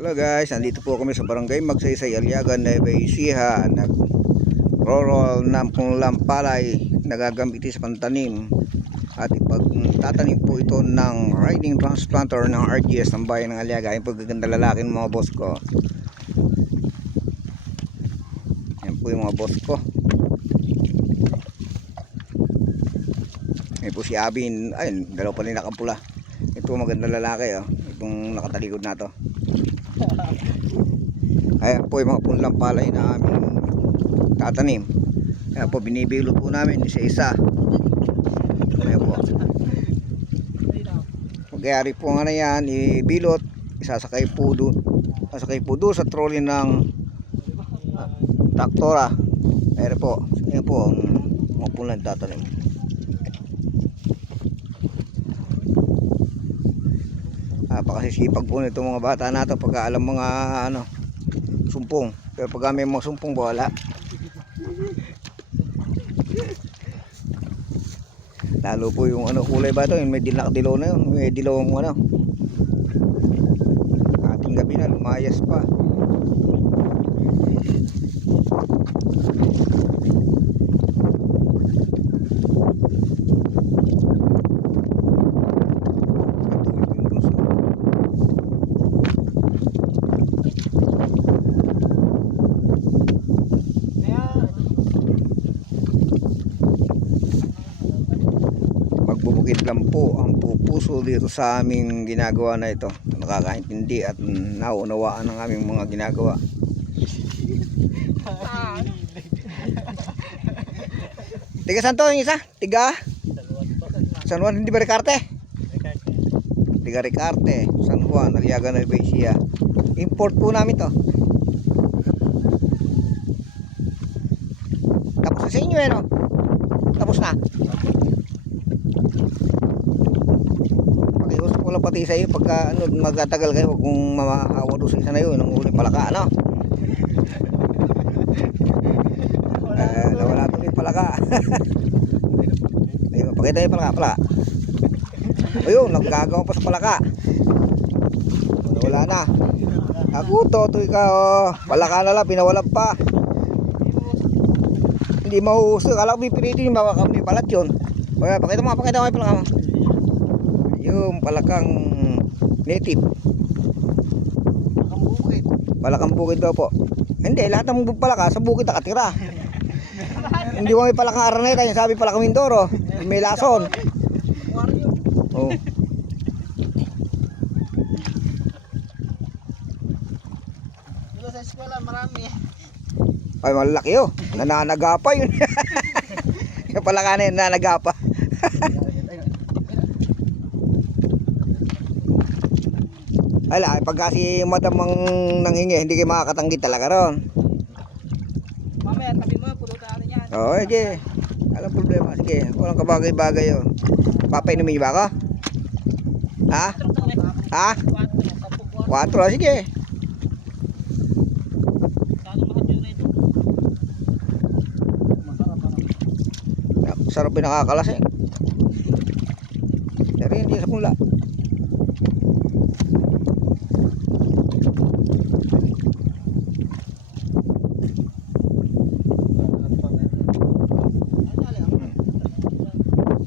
Hello guys, nandito po kami sa Barangay Magsaysay, Aliagan, Nueva Ecija. Nag-roll ng lampalay na gagamitin sa pantanim. At ipagtatanim po ito ng riding transplanter ng RGS ng bayan ng Aliaga. Yung pagaganda lalaki ng mga boss ko. Yan po yung mga boss ko. Yan po si Abin. Ayun, dalawa pa rin nakapula. Ito maganda lalaki, oh. Itong nakatalikod na to. Ayan po yung mga punlang palay na aming tatanim. Ayan po, binibilo po namin isa-isa. Ayan po. Magyari po nga na yan, ibilot, isasakay po doon. Sasakay po doon sa trolley ng traktora. Ayan po ang mga punlang tatanim. Napakasisipag po nito mga bata nato pagka alam mga sumpong. Pero pag may mga sumpong wala. Lalo po yung kulay ba ito, yung may dilaw na yun, may dilaw ang ating gabi na lumayas pa. Magbubukid lang po ang pupuso dito sa aming ginagawa na ito. Nakakaintindi at nauunawaan ng aming mga ginagawa. Tiga saan to yung isa? Tiga? San Juan, hindi ba Ricarte? Tiga Ricarte, San Juan, Aliaga, Nueva Ecija. Import po namin to. Tapos na sa inyo no? Tapos na. Pakiusap ko lang pati sa iyo pagka magtatagal kayo kung mamahawa doon sa isa na yun ng uling palaka nawala ito yung palaka. Ayun, pakita yung palaka. Ayun, naggagawa pa sa palaka. Wala na. Ako to ikaw, palaka na lang, pinawalan pa. Hindi mahuhusok. Alam ko pipilitin yung baka kami palat yun. Pakita mo yung palaka mo. Yung palakang native. Palakang bukid daw po. Hindi, lahat ng palaka sa bukid nakatira. Hindi mo may palakang Araneta, yung sabi palakang Mindoro. May lason. Oh. Dito sa eskwela marami. Ay, malaki yun. Nananagapa yun. Yung palaka na yun, nananagapa. Ala, pag kasi madam ang nanghingi, hindi kayo makakatanggi talaga ron. Mamaya tabi mo, pulutan natin yan. Oo, sige. Alam problema, sige. Walang kabagay-bagay yun. Papainumin niyo ba ako? Ha? Ha? 4, sige. Sarap yung nakakalasing. Pero hindi sa punla.